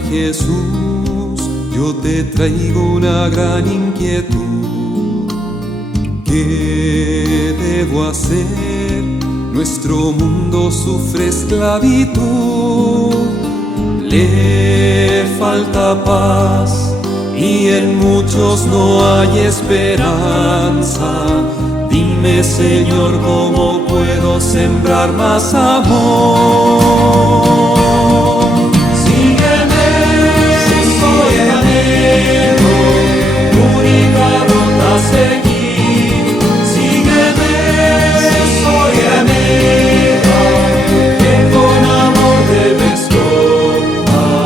Jesús, yo te traigo una gran inquietud. ¿Qué debo hacer? Nuestro mundo sufre esclavitud. Le falta paz y en muchos no hay esperanza. Dime, Señor, ¿cómo puedo sembrar más amor? Única ruta a seguir, sígueme, soy amiga, que con amor debes compartir.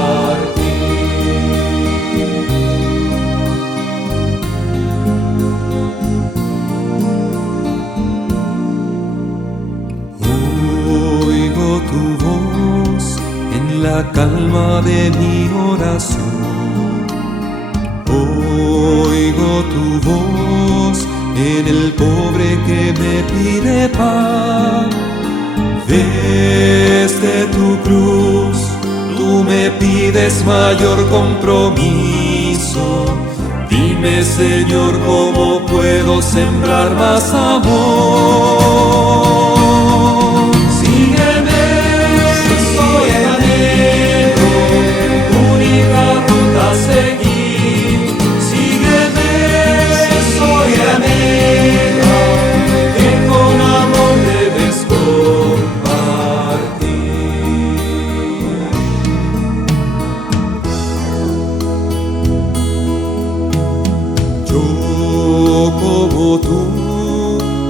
Oigo tu voz en la calma de mi oración. Oigo tu voz en el pobre que me pide paz. Desde tu cruz tú me pides mayor compromiso. Dime, Señor, ¿cómo puedo sembrar más amor? Sígueme, soy amigo, única ruta a seguir.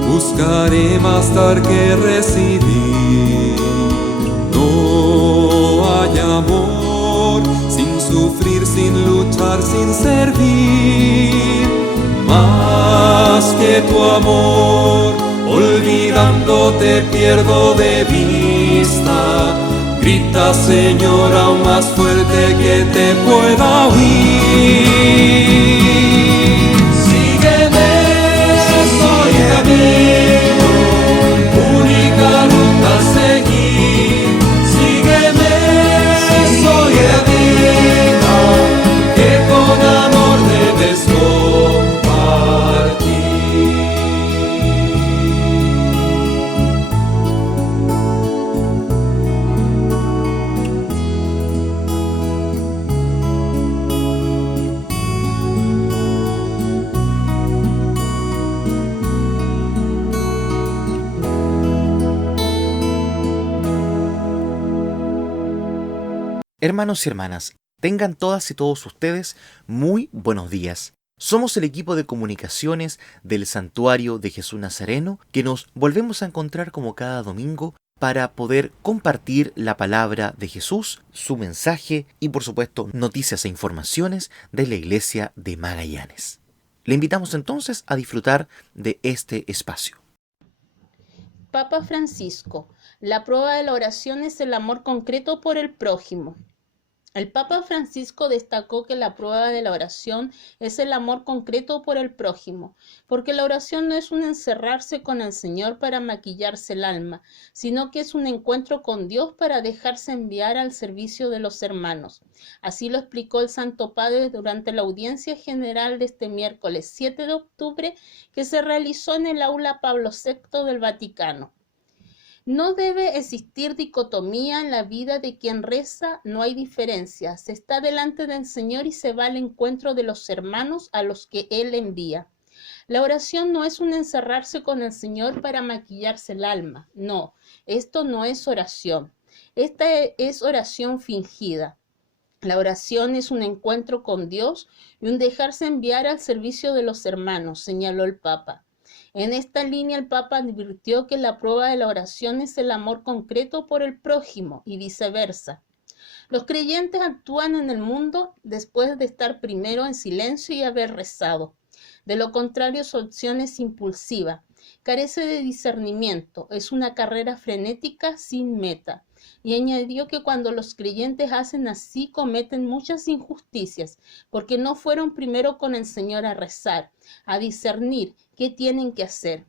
Buscaré más dar que recibir. No hay amor sin sufrir, sin luchar, sin servir. Más que tu amor, olvidándote pierdo de vista. Grita, Señor, aún más fuerte que te pueda oír. Amigo, única ruta a seguir, sígueme, soy amiga, que con amor debes Hermanos y hermanas, tengan todas y todos ustedes muy buenos días. Somos el equipo de comunicaciones del Santuario de Jesús Nazareno que nos volvemos a encontrar como cada domingo para poder compartir la palabra de Jesús, su mensaje y por supuesto noticias e informaciones de la Iglesia de Magallanes. Le invitamos entonces a disfrutar de este espacio. Papa Francisco, la prueba de la oración es el amor concreto por el prójimo. El Papa Francisco destacó que la prueba de la oración es el amor concreto por el prójimo, porque la oración no es un encerrarse con el Señor para maquillarse el alma, sino que es un encuentro con Dios para dejarse enviar al servicio de los hermanos. Así lo explicó el Santo Padre durante la audiencia general de este miércoles 7 de octubre que se realizó en el Aula Pablo VI del Vaticano. No debe existir dicotomía en la vida de quien reza, no hay diferencia. Se está delante del Señor y se va al encuentro de los hermanos a los que Él envía. La oración no es un encerrarse con el Señor para maquillarse el alma. No, esto no es oración. Esta es oración fingida. La oración es un encuentro con Dios y un dejarse enviar al servicio de los hermanos, señaló el Papa. En esta línea el Papa advirtió que la prueba de la oración es el amor concreto por el prójimo y viceversa. Los creyentes actúan en el mundo después de estar primero en silencio y haber rezado. De lo contrario, su acción es impulsiva, carece de discernimiento, es una carrera frenética sin meta. Y añadió que cuando los creyentes hacen así cometen muchas injusticias, porque no fueron primero con el Señor a rezar, a discernir qué tienen que hacer.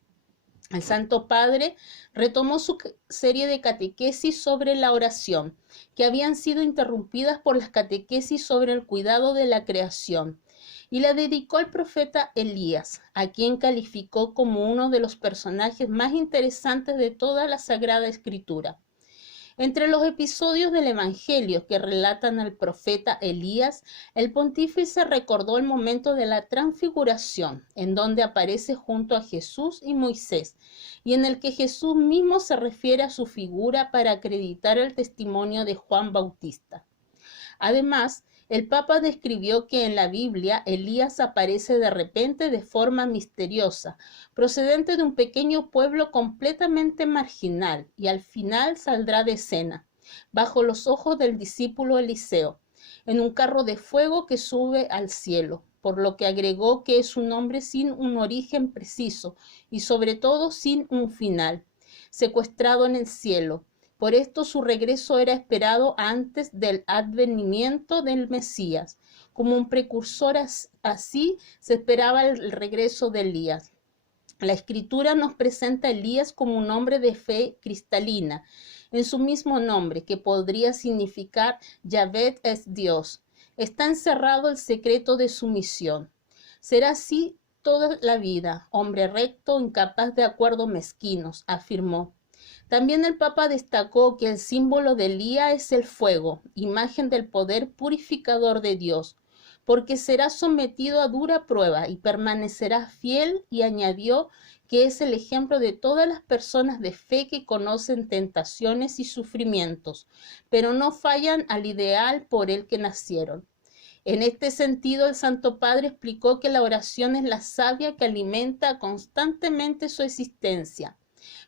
El Santo Padre retomó su serie de catequesis sobre la oración, que habían sido interrumpidas por las catequesis sobre el cuidado de la creación, y la dedicó al profeta Elías, a quien calificó como uno de los personajes más interesantes de toda la Sagrada Escritura. Entre los episodios del Evangelio que relatan al profeta Elías, el pontífice recordó el momento de la transfiguración, en donde aparece junto a Jesús y Moisés, y en el que Jesús mismo se refiere a su figura para acreditar el testimonio de Juan Bautista. Además, el Papa describió que en la Biblia Elías aparece de repente de forma misteriosa, procedente de un pequeño pueblo completamente marginal, y al final saldrá de escena, bajo los ojos del discípulo Eliseo, en un carro de fuego que sube al cielo, por lo que agregó que es un hombre sin un origen preciso y sobre todo sin un final, secuestrado en el cielo. Por esto su regreso era esperado antes del advenimiento del Mesías. Como un precursor, así se esperaba el regreso de Elías. La Escritura nos presenta a Elías como un hombre de fe cristalina, en su mismo nombre, que podría significar Yahvé es Dios. Está encerrado el secreto de su misión. Será así toda la vida, hombre recto, incapaz de acuerdos mezquinos, afirmó. También el Papa destacó que el símbolo de Elías es el fuego, imagen del poder purificador de Dios, porque será sometido a dura prueba y permanecerá fiel, y añadió que es el ejemplo de todas las personas de fe que conocen tentaciones y sufrimientos, pero no fallan al ideal por el que nacieron. En este sentido, el Santo Padre explicó que la oración es la savia que alimenta constantemente su existencia.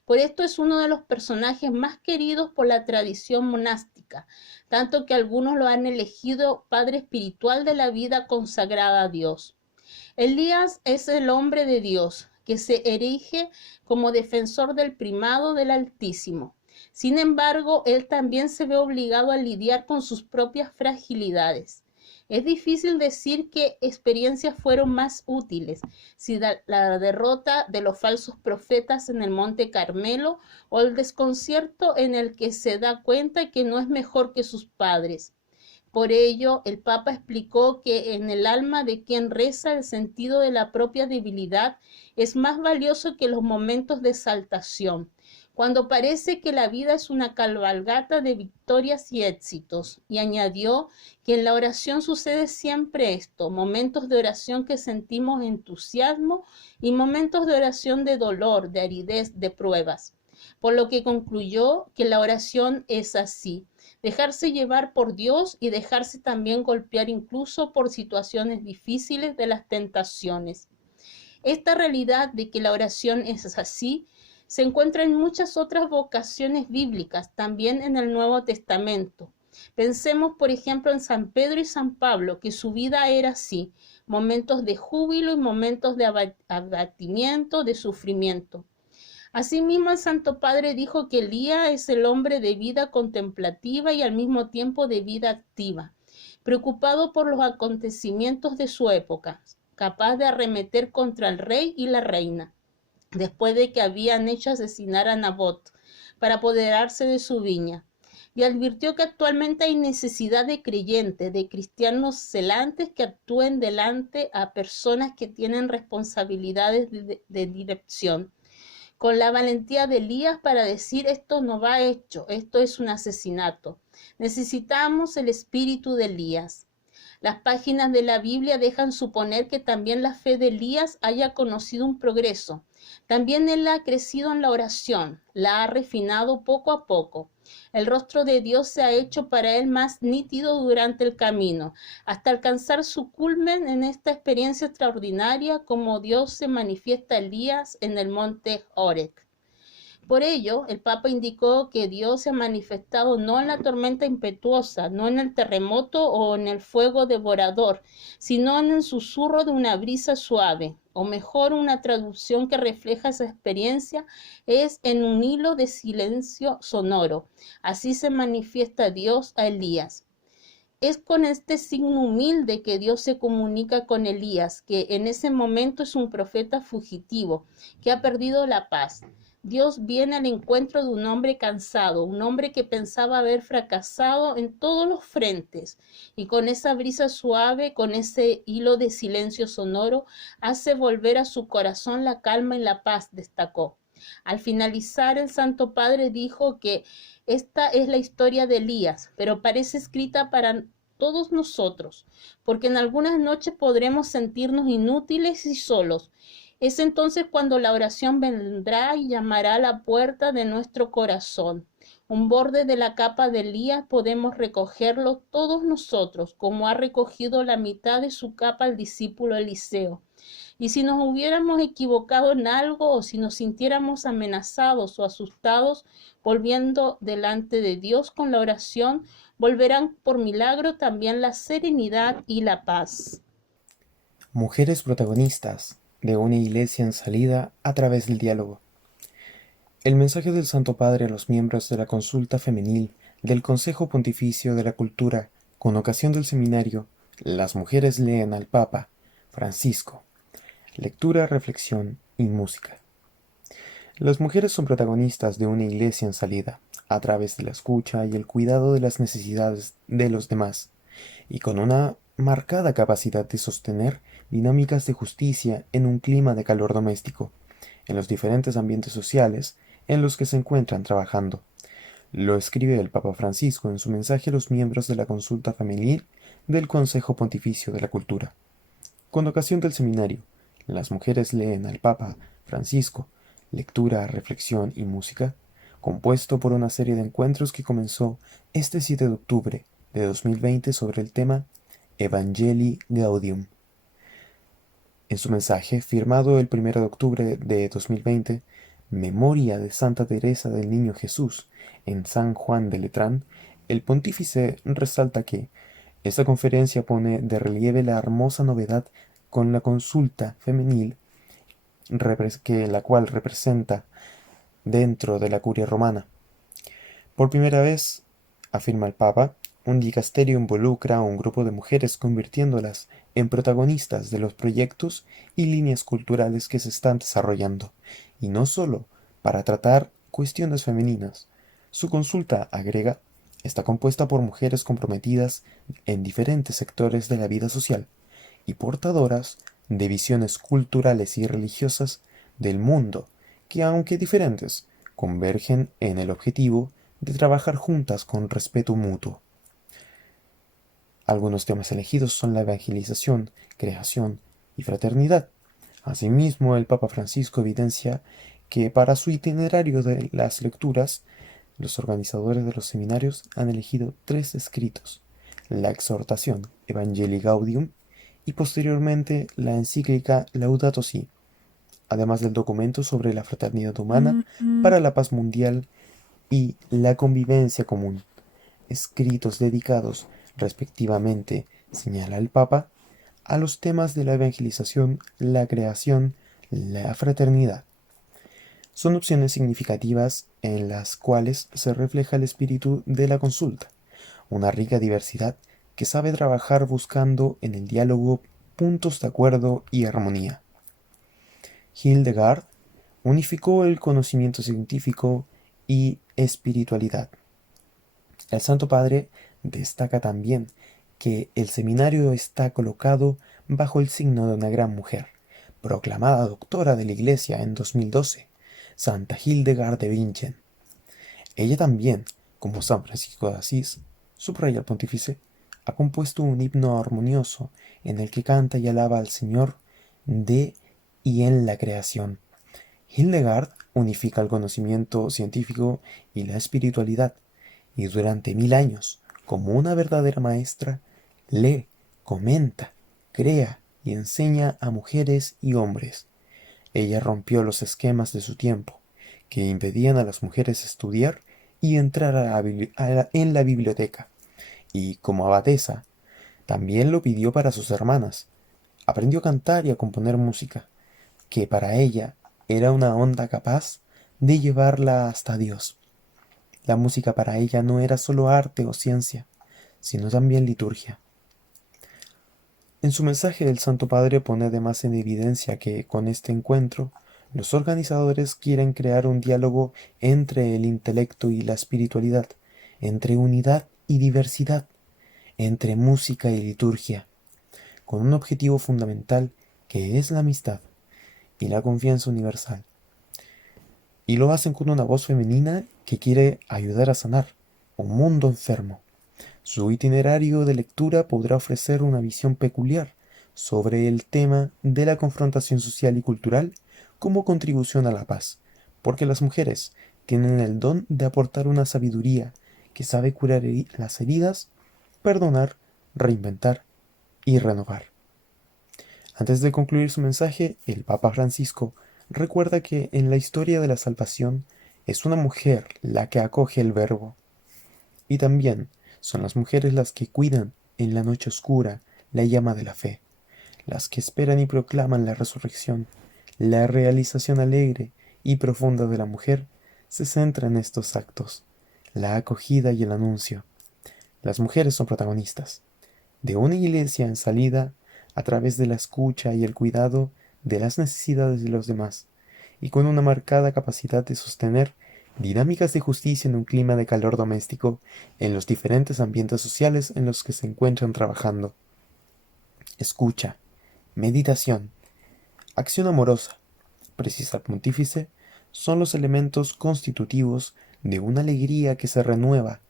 Por esto es uno de los personajes más queridos por la tradición monástica, tanto que algunos lo han elegido padre espiritual de la vida consagrada a Dios. Elías es el hombre de Dios, que se erige como defensor del primado del Altísimo. Sin embargo, él también se ve obligado a lidiar con sus propias fragilidades. Es difícil decir qué experiencias fueron más útiles, si la derrota de los falsos profetas en el Monte Carmelo o el desconcierto en el que se da cuenta que no es mejor que sus padres. Por ello, el Papa explicó que en el alma de quien reza el sentido de la propia debilidad es más valioso que los momentos de exaltación, cuando parece que la vida es una cabalgata de victorias y éxitos, y añadió que en la oración sucede siempre esto, momentos de oración que sentimos entusiasmo y momentos de oración de dolor, de aridez, de pruebas, por lo que concluyó que la oración es así, dejarse llevar por Dios y dejarse también golpear incluso por situaciones difíciles de las tentaciones. Esta realidad de que la oración es así se encuentra en muchas otras vocaciones bíblicas, también en el Nuevo Testamento. Pensemos, por ejemplo, en San Pedro y San Pablo, que su vida era así, momentos de júbilo y momentos de abatimiento, de sufrimiento. Asimismo, el Santo Padre dijo que Elías es el hombre de vida contemplativa y al mismo tiempo de vida activa, preocupado por los acontecimientos de su época, capaz de arremeter contra el rey y la reina, después de que habían hecho asesinar a Nabot, para apoderarse de su viña. Y advirtió que actualmente hay necesidad de creyentes, de cristianos celantes que actúen delante a personas que tienen responsabilidades de dirección, con la valentía de Elías para decir esto no va hecho, esto es un asesinato. Necesitamos el espíritu de Elías. Las páginas de la Biblia dejan suponer que también la fe de Elías haya conocido un progreso. También él ha crecido en la oración, la ha refinado poco a poco. El rostro de Dios se ha hecho para él más nítido durante el camino, hasta alcanzar su culmen en esta experiencia extraordinaria como Dios se manifiesta a Elías en el monte Horeb. Por ello, el Papa indicó que Dios se ha manifestado no en la tormenta impetuosa, no en el terremoto o en el fuego devorador, sino en el susurro de una brisa suave, o mejor, una traducción que refleja esa experiencia es en un hilo de silencio sonoro. Así se manifiesta Dios a Elías. Es con este signo humilde que Dios se comunica con Elías, que en ese momento es un profeta fugitivo, que ha perdido la paz. Dios viene al encuentro de un hombre cansado, un hombre que pensaba haber fracasado en todos los frentes, y con esa brisa suave, con ese hilo de silencio sonoro, hace volver a su corazón la calma y la paz, destacó. Al finalizar, el Santo Padre dijo que esta es la historia de Elías, pero parece escrita para todos nosotros, porque en algunas noches podremos sentirnos inútiles y solos. Es entonces cuando la oración vendrá y llamará a la puerta de nuestro corazón. Un borde de la capa de Elías podemos recogerlo todos nosotros, como ha recogido la mitad de su capa el discípulo Eliseo. Y si nos hubiéramos equivocado en algo o si nos sintiéramos amenazados o asustados, volviendo delante de Dios con la oración, volverán por milagro también la serenidad y la paz. Mujeres protagonistas de una iglesia en salida a través del diálogo. El mensaje del Santo Padre a los miembros de la consulta femenil del Consejo Pontificio de la Cultura con ocasión del seminario Las mujeres leen al Papa Francisco. Lectura, reflexión y música. Las mujeres son protagonistas de una iglesia en salida a través de la escucha y el cuidado de las necesidades de los demás, y con una marcada capacidad de sostener dinámicas de justicia en un clima de calor doméstico, en los diferentes ambientes sociales en los que se encuentran trabajando. Lo escribe el Papa Francisco en su mensaje a los miembros de la consulta femenil del Consejo Pontificio de la Cultura. Con ocasión del seminario, las mujeres leen al Papa Francisco, lectura, reflexión y música, compuesto por una serie de encuentros que comenzó este 7 de octubre de 2020 sobre el tema Evangelii Gaudium. En su mensaje, firmado el 1 de octubre de 2020, Memoria de Santa Teresa del Niño Jesús en San Juan de Letrán, el pontífice resalta que esta conferencia pone de relieve la hermosa novedad con la consulta femenil que la cual representa dentro de la curia romana. Por primera vez, afirma el Papa, un dicasterio involucra a un grupo de mujeres convirtiéndolas en protagonistas de los proyectos y líneas culturales que se están desarrollando, y no solo para tratar cuestiones femeninas. Su consulta, agrega, está compuesta por mujeres comprometidas en diferentes sectores de la vida social y portadoras de visiones culturales y religiosas del mundo que, aunque diferentes, convergen en el objetivo de trabajar juntas con respeto mutuo. Algunos temas elegidos son la evangelización, creación y fraternidad. Asimismo, el Papa Francisco evidencia que para su itinerario de las lecturas, los organizadores de los seminarios han elegido 3 escritos: la exhortación Evangelii Gaudium y posteriormente la encíclica Laudato Si, además del documento sobre la fraternidad humana para la paz mundial y la convivencia común, escritos dedicados respectivamente, señala el Papa, a los temas de la evangelización, la creación, la fraternidad. Son opciones significativas en las cuales se refleja el espíritu de la consulta, una rica diversidad que sabe trabajar buscando en el diálogo puntos de acuerdo y armonía. Hildegard unificó el conocimiento científico y espiritualidad. El Santo Padre destaca también que el seminario está colocado bajo el signo de una gran mujer, proclamada doctora de la Iglesia en 2012, Santa Hildegard de Bingen. Ella también, como San Francisco de Asís, subraya el pontífice, ha compuesto un himno armonioso en el que canta y alaba al Señor de y en la creación. Hildegard unifica el conocimiento científico y la espiritualidad, y durante 1000 años, como una verdadera maestra, lee, comenta, crea y enseña a mujeres y hombres. Ella rompió los esquemas de su tiempo, que impedían a las mujeres estudiar y entrar en la biblioteca, y como abadesa, también lo pidió para sus hermanas. Aprendió a cantar y a componer música, que para ella era una onda capaz de llevarla hasta Dios. La música para ella no era solo arte o ciencia, sino también liturgia. En su mensaje el Santo Padre pone además en evidencia que con este encuentro Los organizadores quieren crear un diálogo entre el intelecto y la espiritualidad, entre unidad y diversidad, entre música y liturgia, con un objetivo fundamental que es la amistad y la confianza universal. Y lo hacen con una voz femenina que quiere ayudar a sanar un mundo enfermo. Su itinerario de lectura podrá ofrecer una visión peculiar sobre el tema de la confrontación social y cultural como contribución a la paz, porque las mujeres tienen el don de aportar una sabiduría que sabe curar las heridas, perdonar, reinventar y renovar. Antes de concluir su mensaje, el Papa Francisco recuerda que en la historia de la salvación es una mujer la que acoge el Verbo, y también son las mujeres las que cuidan en la noche oscura la llama de la fe, las que esperan y proclaman la resurrección. La realización alegre y profunda de la mujer se centra en estos actos, la acogida y el anuncio. Las mujeres son protagonistas de una iglesia en salida a través de la escucha y el cuidado de las necesidades de los demás, y con una marcada capacidad de sostener dinámicas de justicia en un clima de calor doméstico en los diferentes ambientes sociales en los que se encuentran trabajando. Escucha, meditación, acción amorosa, precisa pontífice, son los elementos constitutivos de una alegría que se renueva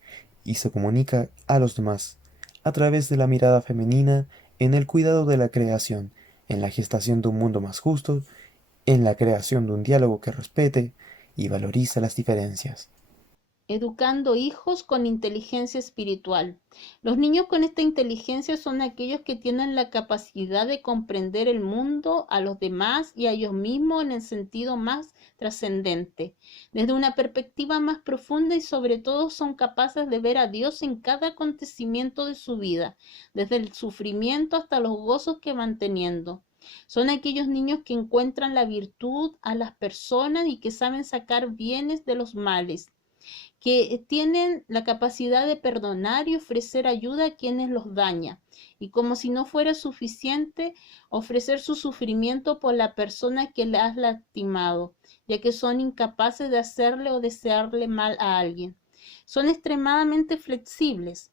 y se comunica a los demás a través de la mirada femenina en el cuidado de la creación, en la gestación de un mundo más justo, en la creación de un diálogo que respete y valoriza las diferencias. Educando hijos con inteligencia espiritual. Los niños con esta inteligencia son aquellos que tienen la capacidad de comprender el mundo, a los demás y a ellos mismos en el sentido más trascendente, desde una perspectiva más profunda, y sobre todo son capaces de ver a Dios en cada acontecimiento de su vida, desde el sufrimiento hasta los gozos que van teniendo. Son aquellos niños que encuentran la virtud a las personas y que saben sacar bienes de los males, que tienen la capacidad de perdonar y ofrecer ayuda a quienes los dañan, y como si no fuera suficiente, ofrecer su sufrimiento por la persona que le has lastimado, ya que son incapaces de hacerle o desearle mal a alguien. Son extremadamente flexibles.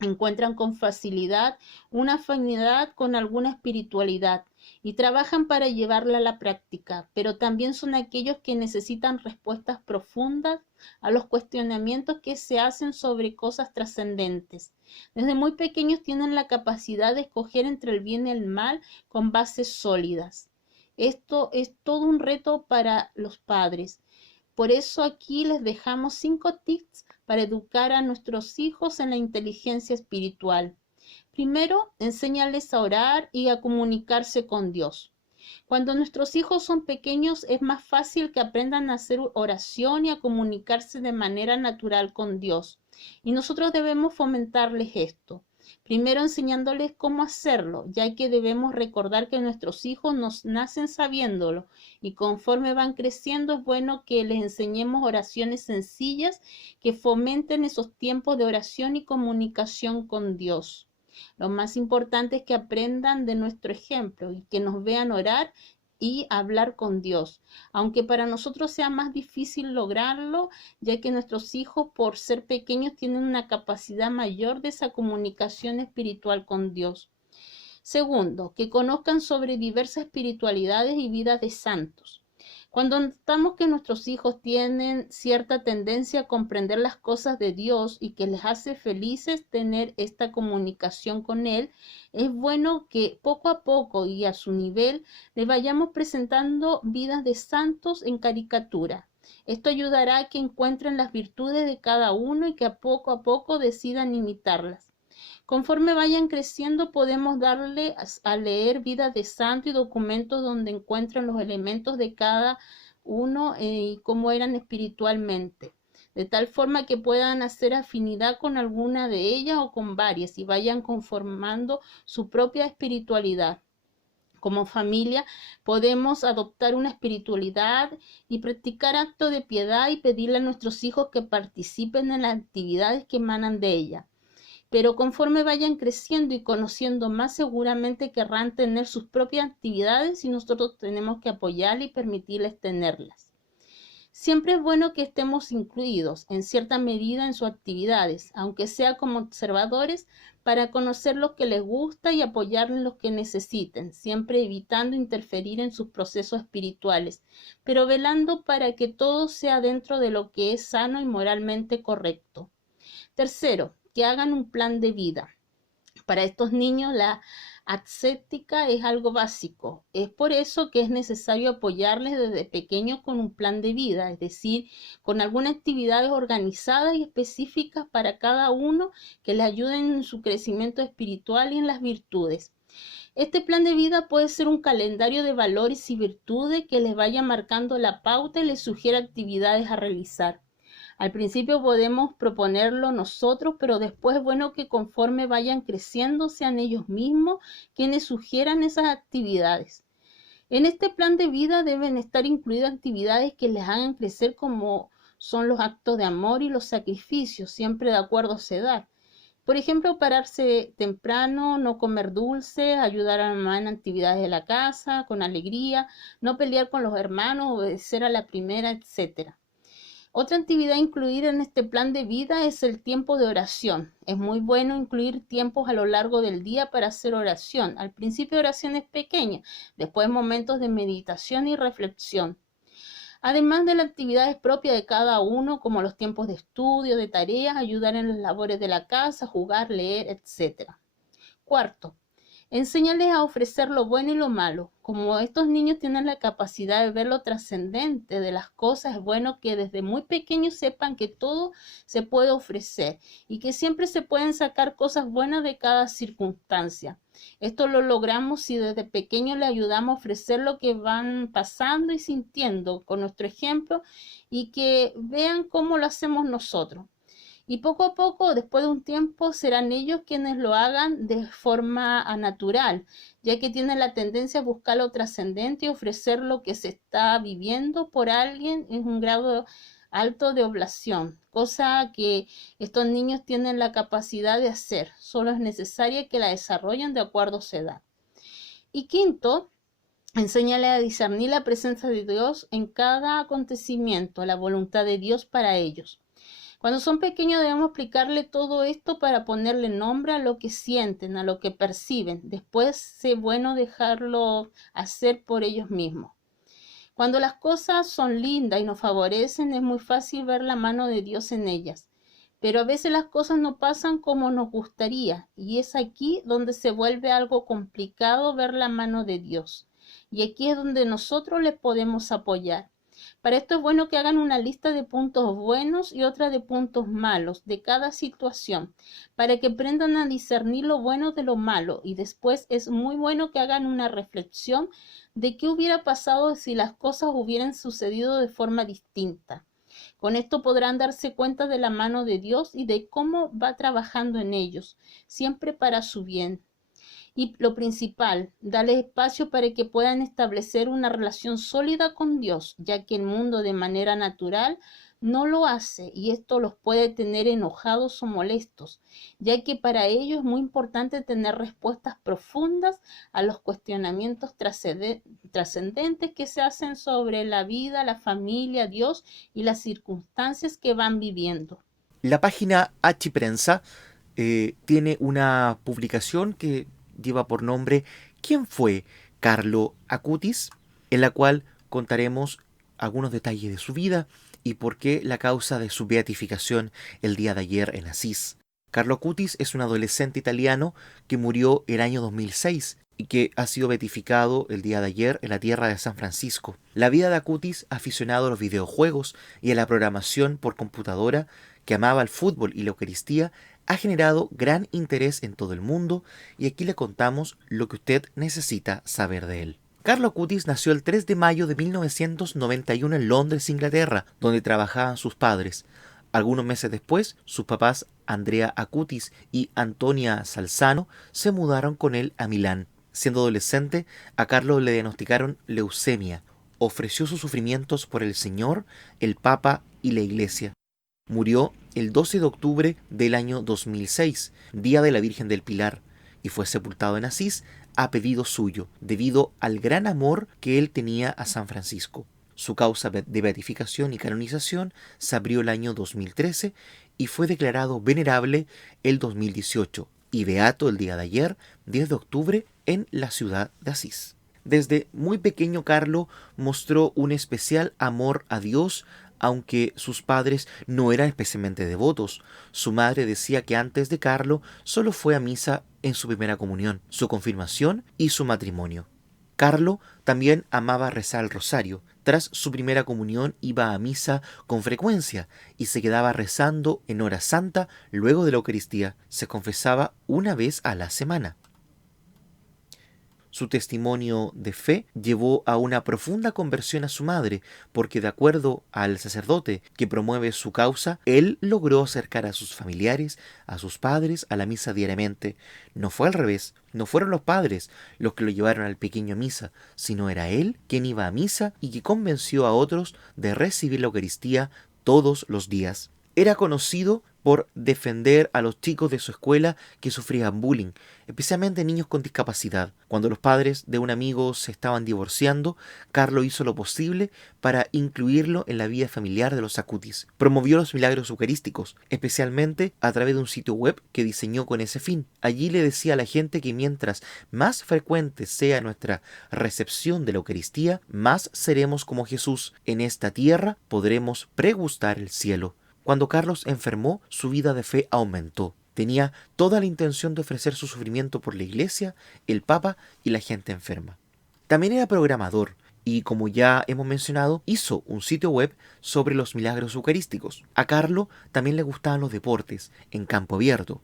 Encuentran con facilidad una afinidad con alguna espiritualidad y trabajan para llevarla a la práctica, pero también son aquellos que necesitan respuestas profundas a los cuestionamientos que se hacen sobre cosas trascendentes. Desde muy pequeños tienen la capacidad de escoger entre el bien y el mal con bases sólidas. Esto es todo un reto para los padres. Por eso aquí les dejamos 5 tips para educar a nuestros hijos en la inteligencia espiritual. Primero, enséñales a orar y a comunicarse con Dios. Cuando nuestros hijos son pequeños es más fácil que aprendan a hacer oración y a comunicarse de manera natural con Dios. Y nosotros debemos fomentarles esto. Primero enseñándoles cómo hacerlo, ya que debemos recordar que nuestros hijos nos nacen sabiéndolo, y conforme van creciendo es bueno que les enseñemos oraciones sencillas que fomenten esos tiempos de oración y comunicación con Dios. Lo más importante es que aprendan de nuestro ejemplo y que nos vean orar y hablar con Dios, aunque para nosotros sea más difícil lograrlo, ya que nuestros hijos, por ser pequeños, tienen una capacidad mayor de esa comunicación espiritual con Dios. Segundo, que conozcan sobre diversas espiritualidades y vidas de santos. Cuando notamos que nuestros hijos tienen cierta tendencia a comprender las cosas de Dios y que les hace felices tener esta comunicación con Él, es bueno que poco a poco y a su nivel le vayamos presentando vidas de santos en caricatura. Esto ayudará a que encuentren las virtudes de cada uno y que a poco decidan imitarlas. Conforme vayan creciendo, podemos darle a leer vidas de santo y documentos donde encuentran los elementos de cada uno y cómo eran espiritualmente, de tal forma que puedan hacer afinidad con alguna de ellas o con varias y vayan conformando su propia espiritualidad. Como familia podemos adoptar una espiritualidad y practicar actos de piedad y pedirle a nuestros hijos que participen en las actividades que emanan de ella. pero conforme vayan creciendo y conociendo más, seguramente querrán tener sus propias actividades y nosotros tenemos que apoyarles y permitirles tenerlas. Siempre es bueno que estemos incluidos en cierta medida en sus actividades, aunque sea como observadores, para conocer lo que les gusta y apoyar en lo que necesiten, siempre evitando interferir en sus procesos espirituales, pero velando para que todo sea dentro de lo que es sano y moralmente correcto. Tercero, que hagan un plan de vida. Para estos niños la ascética es algo básico. Es por eso que es necesario apoyarles desde pequeños con un plan de vida, es decir, con algunas actividades organizadas y específicas para cada uno que les ayuden en su crecimiento espiritual y en las virtudes. Este plan de vida puede ser un calendario de valores y virtudes que les vaya marcando la pauta y les sugiera actividades a realizar. Al principio podemos proponerlo nosotros, pero después es bueno que conforme vayan creciendo sean ellos mismos quienes sugieran esas actividades. En este plan de vida deben estar incluidas actividades que les hagan crecer, como son los actos de amor y los sacrificios, siempre de acuerdo a su edad. Por ejemplo, pararse temprano, no comer dulce, ayudar a la mamá en actividades de la casa, con alegría, no pelear con los hermanos, obedecer a la primera, etc. Otra actividad a incluir en este plan de vida es el tiempo de oración. Es muy bueno incluir tiempos a lo largo del día para hacer oración. Al principio oraciones pequeñas, después momentos de meditación y reflexión. Además de las actividades propias de cada uno, como los tiempos de estudio, de tareas, ayudar en las labores de la casa, jugar, leer, etc. Cuarto, enséñales a ofrecer lo bueno y lo malo. Como estos niños tienen la capacidad de ver lo trascendente de las cosas, es bueno que desde muy pequeños sepan que todo se puede ofrecer y que siempre se pueden sacar cosas buenas de cada circunstancia. Esto lo logramos si desde pequeños les ayudamos a ofrecer lo que van pasando y sintiendo con nuestro ejemplo, y que vean cómo lo hacemos nosotros. Y poco a poco, después de un tiempo, serán ellos quienes lo hagan de forma natural, ya que tienen la tendencia a buscar lo trascendente y ofrecer lo que se está viviendo por alguien en un grado alto de oblación, cosa que estos niños tienen la capacidad de hacer, solo es necesaria que la desarrollen de acuerdo a su edad. Y quinto, enséñale a discernir la presencia de Dios en cada acontecimiento, la voluntad de Dios para ellos. Cuando son pequeños debemos explicarle todo esto para ponerle nombre a lo que sienten, a lo que perciben. Después es bueno dejarlo hacer por ellos mismos. Cuando las cosas son lindas y nos favorecen, es muy fácil ver la mano de Dios en ellas. Pero a veces las cosas no pasan como nos gustaría, y es aquí donde se vuelve algo complicado ver la mano de Dios. Y aquí es donde nosotros les podemos apoyar. Para esto es bueno que hagan una lista de puntos buenos y otra de puntos malos de cada situación, para que aprendan a discernir lo bueno de lo malo, y después es muy bueno que hagan una reflexión de qué hubiera pasado si las cosas hubieran sucedido de forma distinta. Con esto podrán darse cuenta de la mano de Dios y de cómo va trabajando en ellos, siempre para su bien. Y lo principal, darles espacio para que puedan establecer una relación sólida con Dios, ya que el mundo de manera natural no lo hace, y esto los puede tener enojados o molestos, ya que para ellos es muy importante tener respuestas profundas a los cuestionamientos trascendentes que se hacen sobre la vida, la familia, Dios y las circunstancias que van viviendo. La página Achiprensa tiene una publicación que lleva por nombre ¿Quién fue Carlo Acutis?, en la cual contaremos algunos detalles de su vida y por qué la causa de su beatificación el día de ayer en Asís. Carlo Acutis es un adolescente italiano que murió el año 2006 y que ha sido beatificado el día de ayer en la tierra de San Francisco. La vida de Acutis, aficionado a los videojuegos y a la programación por computadora, que amaba el fútbol y la Eucaristía, ha generado gran interés en todo el mundo, y aquí le contamos lo que usted necesita saber de él. Carlo Acutis nació el 3 de mayo de 1991 en Londres, Inglaterra, donde trabajaban sus padres. Algunos meses después, sus papás Andrea Acutis y Antonia Salzano se mudaron con él a Milán. Siendo adolescente, a Carlo le diagnosticaron leucemia. Ofreció sus sufrimientos por el Señor, el Papa y la Iglesia. Murió el 12 de octubre del año 2006, Día de la Virgen del Pilar, y fue sepultado en Asís a pedido suyo, debido al gran amor que él tenía a San Francisco. Su causa de beatificación y canonización se abrió el año 2013 y fue declarado venerable el 2018 y beato el día de ayer, 10 de octubre, en la ciudad de Asís. Desde muy pequeño Carlo mostró un especial amor a Dios, aunque sus padres no eran especialmente devotos. Su madre decía que antes de Carlo solo fue a misa en su primera comunión, su confirmación y su matrimonio. Carlo también amaba rezar el rosario. Tras su primera comunión iba a misa con frecuencia y se quedaba rezando en hora santa luego de la Eucaristía. Se confesaba una vez a la semana. Su testimonio de fe llevó a una profunda conversión a su madre, porque de acuerdo al sacerdote que promueve su causa, él logró acercar a sus familiares, a sus padres, a la misa diariamente. No fue al revés, no fueron los padres los que lo llevaron al pequeño a misa, sino era él quien iba a misa y que convenció a otros de recibir la Eucaristía todos los días. Era conocido por defender a los chicos de su escuela que sufrían bullying, especialmente niños con discapacidad. Cuando los padres de un amigo se estaban divorciando, Carlo hizo lo posible para incluirlo en la vida familiar de los Acutis. Promovió los milagros eucarísticos, especialmente a través de un sitio web que diseñó con ese fin. Allí le decía a la gente que mientras más frecuente sea nuestra recepción de la Eucaristía, más seremos como Jesús. En esta tierra podremos pregustar el cielo. Cuando Carlos enfermó, su vida de fe aumentó. Tenía toda la intención de ofrecer su sufrimiento por la Iglesia, el Papa y la gente enferma. También era programador y, como ya hemos mencionado, hizo un sitio web sobre los milagros eucarísticos. A Carlo también le gustaban los deportes en campo abierto.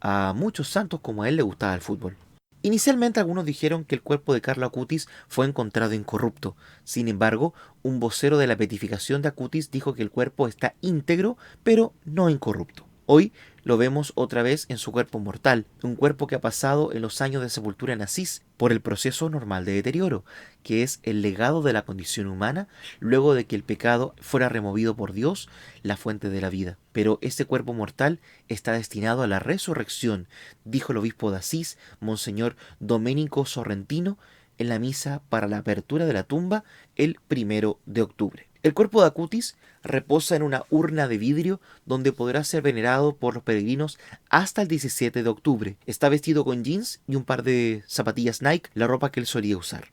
A muchos santos como a él le gustaba el fútbol. Inicialmente algunos dijeron que el cuerpo de Carlo Acutis fue encontrado incorrupto. Sin embargo, un vocero de la beatificación de Acutis dijo que el cuerpo está íntegro, pero no incorrupto. Hoy lo vemos otra vez en su cuerpo mortal, un cuerpo que ha pasado en los años de sepultura en Asís por el proceso normal de deterioro, que es el legado de la condición humana luego de que el pecado fuera removido por Dios, la fuente de la vida. Pero ese cuerpo mortal está destinado a la resurrección, dijo el obispo de Asís, Monseñor Domenico Sorrentino, en la misa para la apertura de la tumba el 1 de octubre. El cuerpo de Acutis reposa en una urna de vidrio donde podrá ser venerado por los peregrinos hasta el 17 de octubre. Está vestido con jeans y un par de zapatillas Nike, la ropa que él solía usar.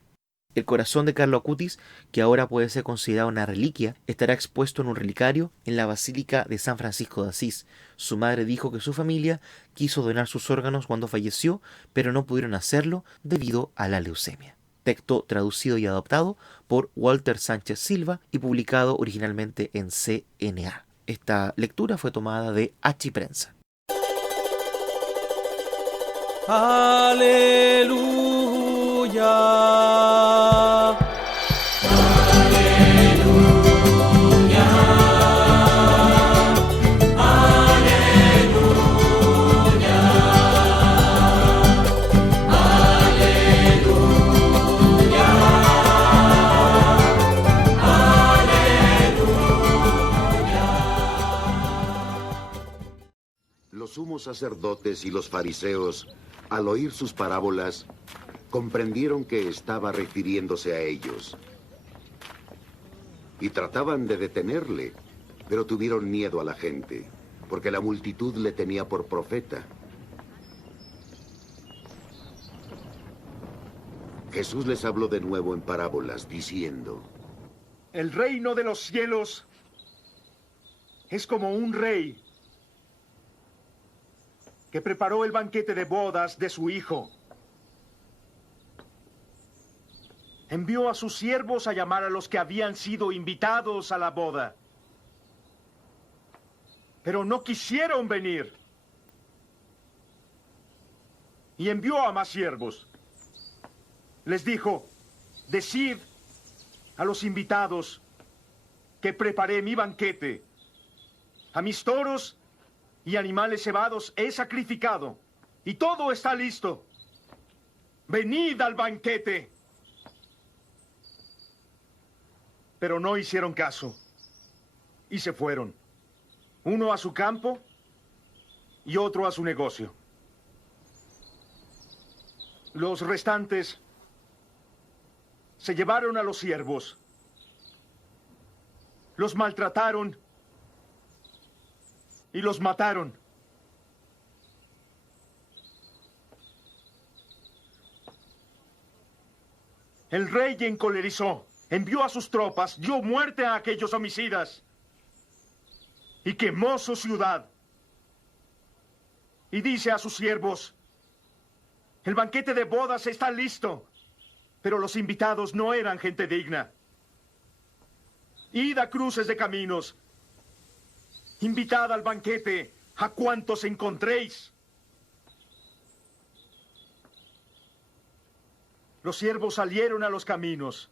El corazón de Carlo Acutis, que ahora puede ser considerado una reliquia, estará expuesto en un relicario en la Basílica de San Francisco de Asís. Su madre dijo que su familia quiso donar sus órganos cuando falleció, pero no pudieron hacerlo debido a la leucemia. Texto traducido y adaptado por Walter Sánchez Silva y publicado originalmente en CNA. Esta lectura fue tomada de Achiprensa. Aleluya. Los sumos sacerdotes y los fariseos, al oír sus parábolas, comprendieron que estaba refiriéndose a ellos. Y trataban de detenerle, pero tuvieron miedo a la gente, porque la multitud le tenía por profeta. Jesús les habló de nuevo en parábolas, diciendo: El reino de los cielos es como un rey que preparó el banquete de bodas de su hijo. Envió a sus siervos a llamar a los que habían sido invitados a la boda, pero no quisieron venir. Y envió a más siervos. Les dijo: decid a los invitados que preparé mi banquete. A mis toros y animales cebados he sacrificado, y todo está listo. Venid al banquete. Pero no hicieron caso, y se fueron. uno a su campo y otro a su negocio. Los restantes se llevaron a los siervos, los maltrataron y los mataron. El rey encolerizó, envió a sus tropas, dio muerte a aquellos homicidas y quemó su ciudad. Y dice a sus siervos: el banquete de bodas está listo, pero los invitados no eran gente digna. Id a cruces de caminos, invitad al banquete a cuantos encontréis. Los siervos salieron a los caminos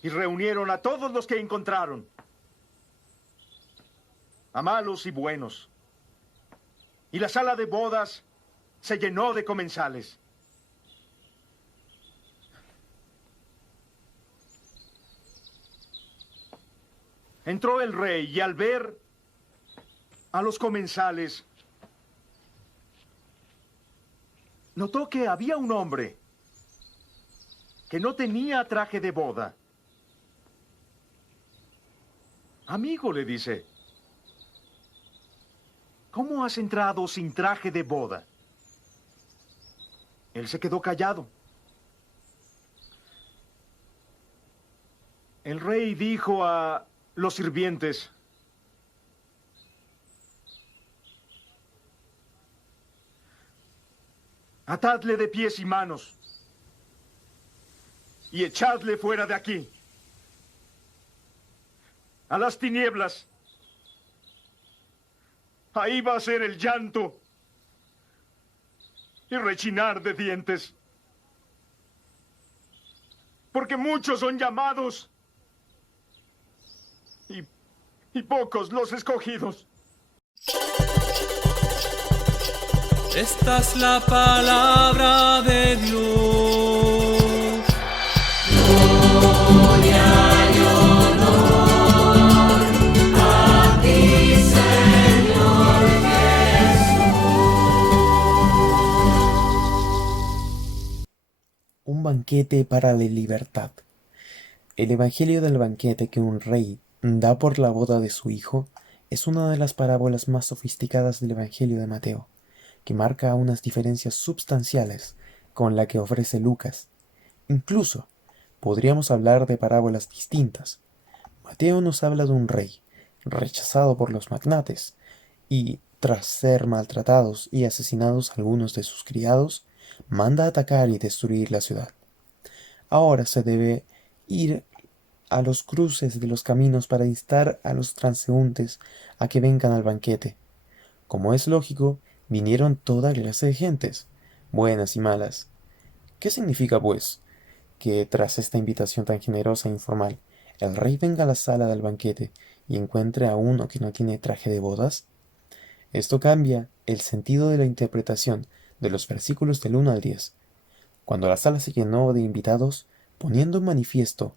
y reunieron a todos los que encontraron, a malos y buenos. Y la sala de bodas se llenó de comensales. Entró el rey y al ver a los comensales, notó que había un hombre que no tenía traje de boda. Amigo, le dice, ¿cómo has entrado sin traje de boda? Él se quedó callado. El rey dijo a los sirvientes: atadle de pies y manos y echadle fuera de aquí, a las tinieblas. Ahí va a ser el llanto y rechinar de dientes, porque muchos son llamados y pocos los escogidos. Esta es la palabra de Dios. Un banquete para la libertad. El evangelio del banquete que un rey da por la boda de su hijo es una de las parábolas más sofisticadas del evangelio de Mateo, que marca unas diferencias substanciales con la que ofrece Lucas. Incluso podríamos hablar de parábolas distintas. Mateo nos habla de un rey rechazado por los magnates y, tras ser maltratados y asesinados algunos de sus criados, manda atacar y destruir la ciudad. Ahora se debe ir a los cruces de los caminos para instar a los transeúntes a que vengan al banquete. Como es lógico, vinieron toda clase de gentes, buenas y malas. ¿Qué significa, pues, que tras esta invitación tan generosa e informal, el rey venga a la sala del banquete y encuentre a uno que no tiene traje de bodas? Esto cambia el sentido de la interpretación de los versículos del 1 al 10, cuando la sala se llenó de invitados, poniendo en manifiesto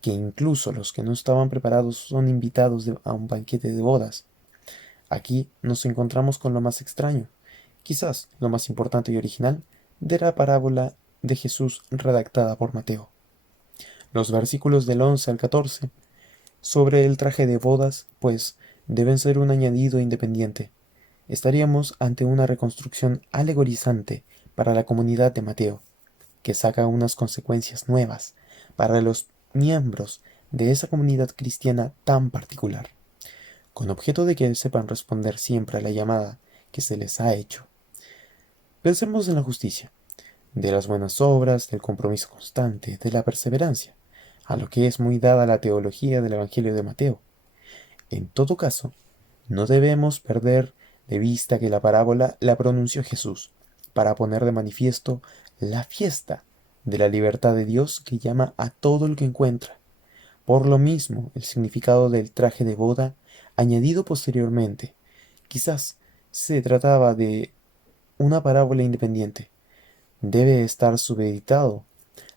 que incluso los que no estaban preparados son invitados a un banquete de bodas. Aquí nos encontramos con lo más extraño, quizás lo más importante y original, de la parábola de Jesús redactada por Mateo. Los versículos del 11 al 14, sobre el traje de bodas, pues, deben ser un añadido independiente. Estaríamos ante una reconstrucción alegorizante para la comunidad de Mateo, que saca unas consecuencias nuevas para los miembros de esa comunidad cristiana tan particular, con objeto de que sepan responder siempre a la llamada que se les ha hecho. Pensemos en la justicia, de las buenas obras, del compromiso constante, de la perseverancia, a lo que es muy dada la teología del Evangelio de Mateo. En todo caso, no debemos perder de vista que la parábola la pronunció Jesús para poner de manifiesto la fiesta de la libertad de Dios que llama a todo el que encuentra. Por lo mismo, el significado del traje de boda, añadido posteriormente, quizás se trataba de una parábola independiente, debe estar supeditado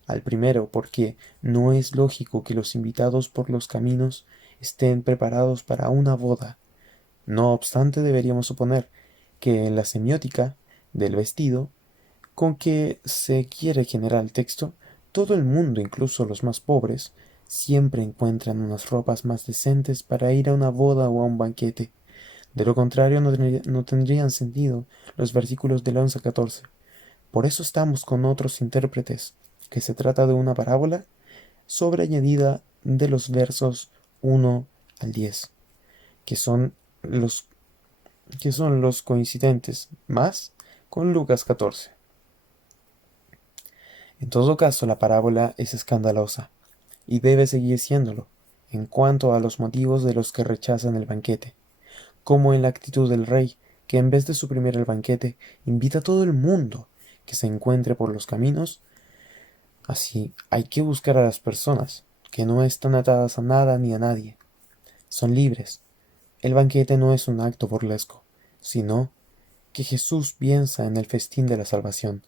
al primero, porque no es lógico que los invitados por los caminos estén preparados para una boda, No obstante, deberíamos suponer que en la semiótica del vestido con que se quiere generar el texto, todo el mundo, incluso los más pobres, siempre encuentran unas ropas más decentes para ir a una boda o a un banquete. De lo contrario, no tendrían sentido los versículos del 11 a 14. Por eso estamos con otros intérpretes, que se trata de una parábola sobreañadida de los versos 1 al 10, que son los, que son los coincidentes más con Lucas 14. En todo caso, la parábola es escandalosa, y debe seguir siéndolo, en cuanto a los motivos de los que rechazan el banquete, como en la actitud del rey, que en vez de suprimir el banquete, invita a todo el mundo que se encuentre por los caminos. Así hay que buscar a las personas, que no están atadas a nada ni a nadie. Son libres. El banquete no es un acto burlesco, sino que Jesús piensa en el festín de la salvación,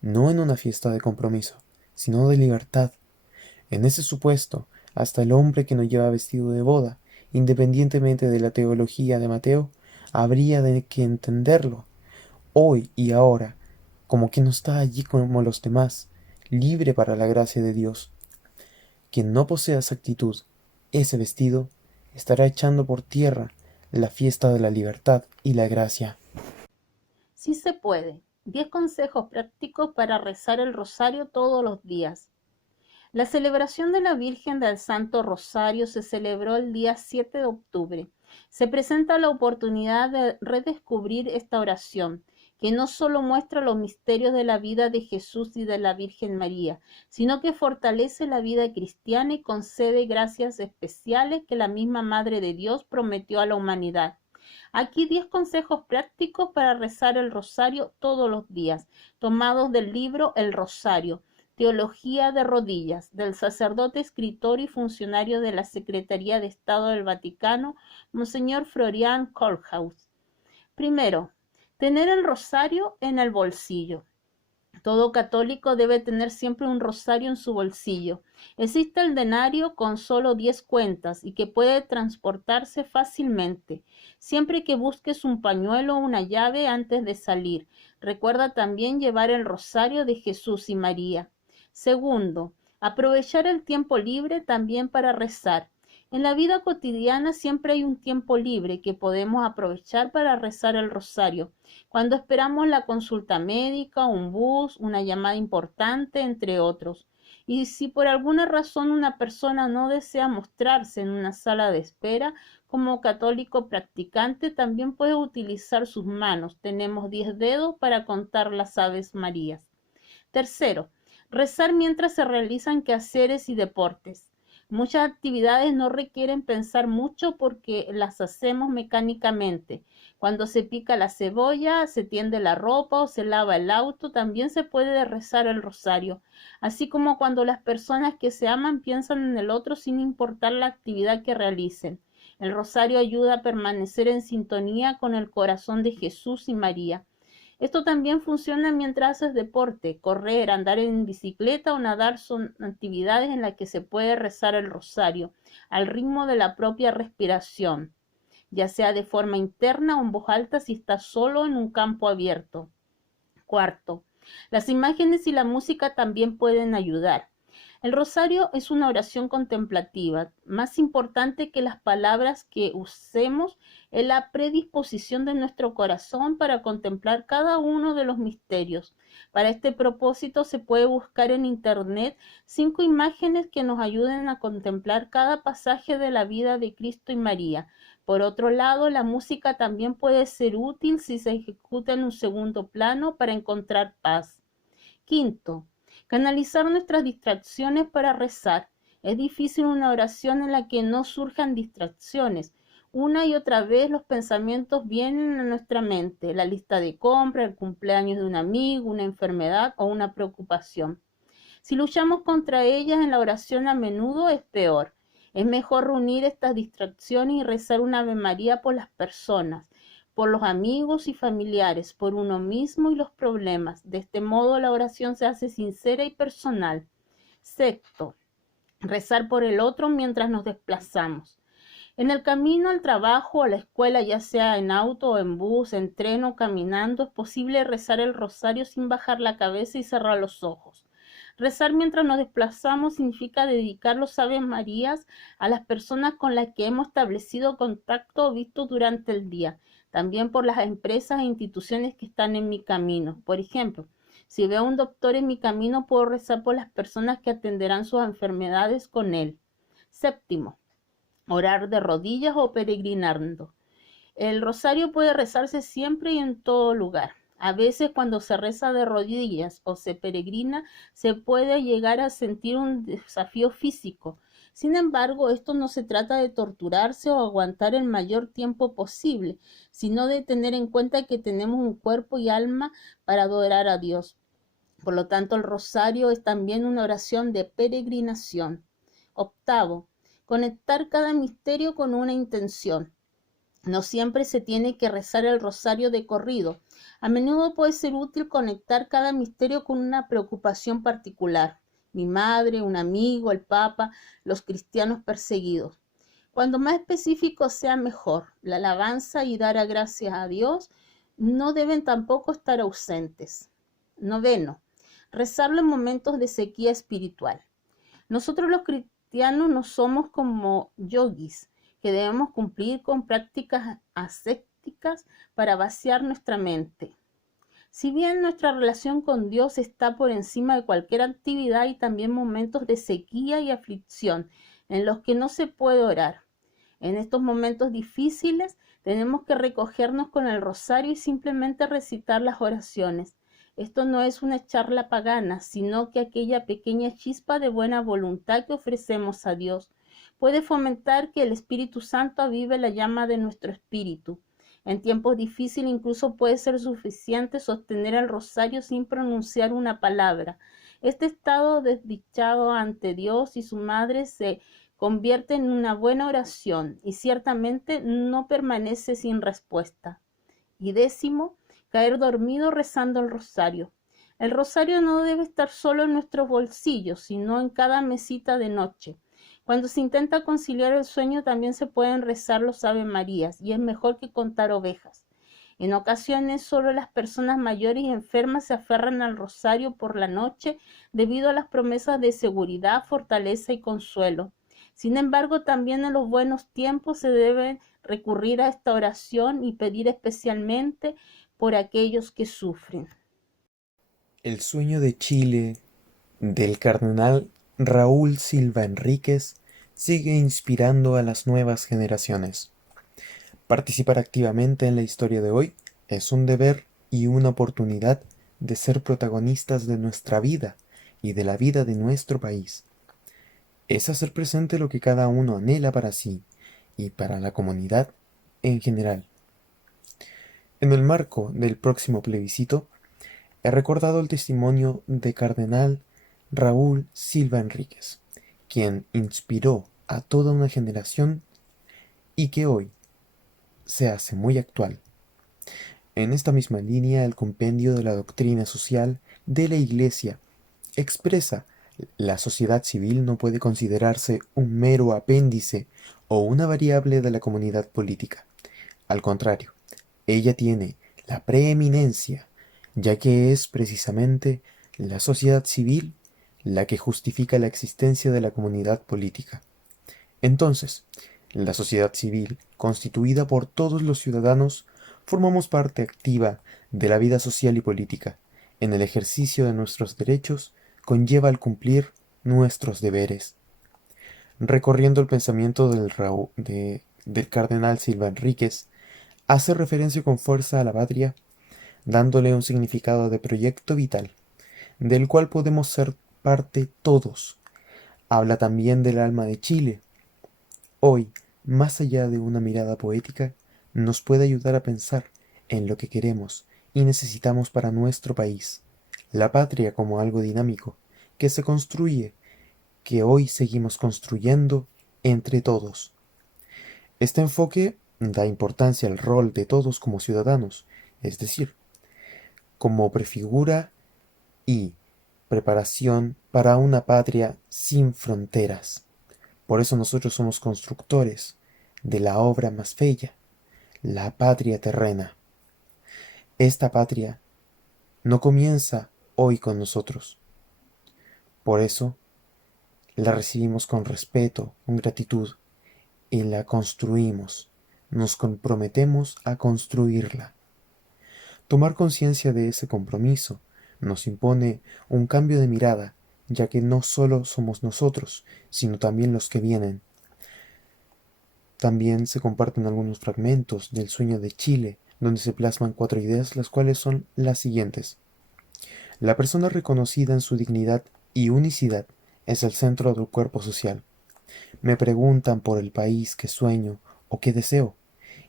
no en una fiesta de compromiso, sino de libertad. En ese supuesto, hasta el hombre que no lleva vestido de boda, independientemente de la teología de Mateo, habría de que entenderlo, hoy y ahora, como que no está allí como los demás, libre para la gracia de Dios. Quien no posea esa actitud, ese vestido, estará echando por tierra la fiesta de la libertad y la gracia. Sí se puede. 10 consejos prácticos para rezar el rosario todos los días. La celebración de la Virgen del Santo Rosario se celebró el día 7 de octubre. Se presenta la oportunidad de redescubrir esta oración, que no solo muestra los misterios de la vida de Jesús y de la Virgen María, sino que fortalece la vida cristiana y concede gracias especiales que la misma Madre de Dios prometió a la humanidad. Aquí 10 consejos prácticos para rezar el rosario todos los días, tomados del libro El Rosario, Teología de Rodillas, del sacerdote, escritor y funcionario de la Secretaría de Estado del Vaticano, Monseñor Florian Kohlhaas. Primero, tener el rosario en el bolsillo. Todo católico debe tener siempre un rosario en su bolsillo. Existe el denario con solo 10 cuentas y que puede transportarse fácilmente, siempre que busques un pañuelo o una llave antes de salir. Recuerda también llevar el rosario de Jesús y María. Segundo, aprovechar el tiempo libre también para rezar. En la vida cotidiana siempre hay un tiempo libre que podemos aprovechar para rezar el rosario. Cuando esperamos la consulta médica, un bus, una llamada importante, entre otros. Y si por alguna razón una persona no desea mostrarse en una sala de espera, como católico practicante también puede utilizar sus manos. Tenemos 10 dedos para contar las Aves Marías. Tercero, rezar mientras se realizan quehaceres y deportes. Muchas actividades no requieren pensar mucho porque las hacemos mecánicamente. Cuando se pica la cebolla, se tiende la ropa o se lava el auto, también se puede rezar el rosario. Así como cuando las personas que se aman piensan en el otro sin importar la actividad que realicen. El rosario ayuda a permanecer en sintonía con el corazón de Jesús y María. Esto también funciona mientras haces deporte. Correr, andar en bicicleta o nadar son actividades en las que se puede rezar el rosario al ritmo de la propia respiración, ya sea de forma interna o en voz alta si estás solo en un campo abierto. Cuarto, las imágenes y la música también pueden ayudar. El rosario es una oración contemplativa. Más importante que las palabras que usemos es la predisposición de nuestro corazón para contemplar cada uno de los misterios. Para este propósito se puede buscar en internet 5 imágenes que nos ayuden a contemplar cada pasaje de la vida de Cristo y María. Por otro lado, la música también puede ser útil si se ejecuta en un segundo plano para encontrar paz. Quinto, canalizar nuestras distracciones para rezar. Es difícil una oración en la que no surjan distracciones. Una y otra vez los pensamientos vienen a nuestra mente, la lista de compra, el cumpleaños de un amigo, una enfermedad o una preocupación. Si luchamos contra ellas en la oración a menudo es peor. Es mejor reunir estas distracciones y rezar una Ave María por las personas, por los amigos y familiares, por uno mismo y los problemas. De este modo la oración se hace sincera y personal. Sexto, rezar por el otro mientras nos desplazamos. En el camino al trabajo o a la escuela, ya sea en auto o en bus, en tren o caminando, es posible rezar el rosario sin bajar la cabeza y cerrar los ojos. Rezar mientras nos desplazamos significa dedicar los Ave Marías a las personas con las que hemos establecido contacto o visto durante el día, también por las empresas e instituciones que están en mi camino. Por ejemplo, si veo a un doctor en mi camino, puedo rezar por las personas que atenderán sus enfermedades con él. Séptimo, orar de rodillas o peregrinando. El rosario puede rezarse siempre y en todo lugar. A veces cuando se reza de rodillas o se peregrina, se puede llegar a sentir un desafío físico. Sin embargo, esto no se trata de torturarse o aguantar el mayor tiempo posible, sino de tener en cuenta que tenemos un cuerpo y alma para adorar a Dios. Por lo tanto, el rosario es también una oración de peregrinación. Octavo, conectar cada misterio con una intención. No siempre se tiene que rezar el rosario de corrido. A menudo puede ser útil conectar cada misterio con una preocupación particular. Mi madre, un amigo, el Papa, los cristianos perseguidos. Cuando más específico sea mejor. La alabanza y dar gracias a Dios no deben tampoco estar ausentes. Noveno, rezarlo en momentos de sequía espiritual. Nosotros los cristianos no somos como yogis, que debemos cumplir con prácticas ascéticas para vaciar nuestra mente. Si bien nuestra relación con Dios está por encima de cualquier actividad, hay también momentos de sequía y aflicción en los que no se puede orar. En estos momentos difíciles tenemos que recogernos con el rosario y simplemente recitar las oraciones. Esto no es una charla pagana, sino que aquella pequeña chispa de buena voluntad que ofrecemos a Dios puede fomentar que el Espíritu Santo avive la llama de nuestro espíritu. En tiempos difíciles incluso puede ser suficiente sostener el rosario sin pronunciar una palabra. Este estado desdichado ante Dios y su Madre se convierte en una buena oración y ciertamente no permanece sin respuesta. Y décimo, caer dormido rezando el rosario. El rosario no debe estar solo en nuestros bolsillos, sino en cada mesita de noche. Cuando se intenta conciliar el sueño, también se pueden rezar los Ave Marías, y es mejor que contar ovejas. En ocasiones, solo las personas mayores y enfermas se aferran al rosario por la noche debido a las promesas de seguridad, fortaleza y consuelo. Sin embargo, también en los buenos tiempos se debe recurrir a esta oración y pedir especialmente por aquellos que sufren. El sueño de Chile del cardenal Raúl Silva Enríquez sigue inspirando a las nuevas generaciones. Participar activamente en la historia de hoy es un deber y una oportunidad de ser protagonistas de nuestra vida y de la vida de nuestro país. Es hacer presente lo que cada uno anhela para sí y para la comunidad en general. En el marco del próximo plebiscito, he recordado el testimonio de cardenal Raúl Silva Enríquez, quien inspiró a toda una generación y que hoy se hace muy actual. En esta misma línea, el compendio de la doctrina social de la Iglesia expresa: la sociedad civil no puede considerarse un mero apéndice o una variable de la comunidad política. Al contrario, ella tiene la preeminencia, ya que es precisamente la sociedad civil la que justifica la existencia de la comunidad política. Entonces, la sociedad civil, constituida por todos los ciudadanos, formamos parte activa de la vida social y política. En el ejercicio de nuestros derechos conlleva el cumplir nuestros deberes. Recorriendo el pensamiento del cardenal Silva Enríquez, hace referencia con fuerza a la patria, dándole un significado de proyecto vital, del cual podemos ser parte todos. Habla también del alma de Chile. Hoy, más allá de una mirada poética, nos puede ayudar a pensar en lo que queremos y necesitamos para nuestro país. La patria como algo dinámico, que se construye, que hoy seguimos construyendo entre todos. Este enfoque da importancia al rol de todos como ciudadanos, es decir, como prefigura y preparación para una patria sin fronteras. Por eso nosotros somos constructores de la obra más bella, la patria terrena. Esta patria no comienza hoy con nosotros. Por eso la recibimos con respeto, con gratitud, y la construimos. Nos comprometemos a construirla. Tomar conciencia de ese compromiso nos impone un cambio de mirada, ya que no solo somos nosotros, sino también los que vienen. También se comparten algunos fragmentos del Sueño de Chile, donde se plasman 4 ideas, las cuales son las siguientes. La persona reconocida en su dignidad y unicidad es el centro del cuerpo social. Me preguntan por el país que sueño o que deseo,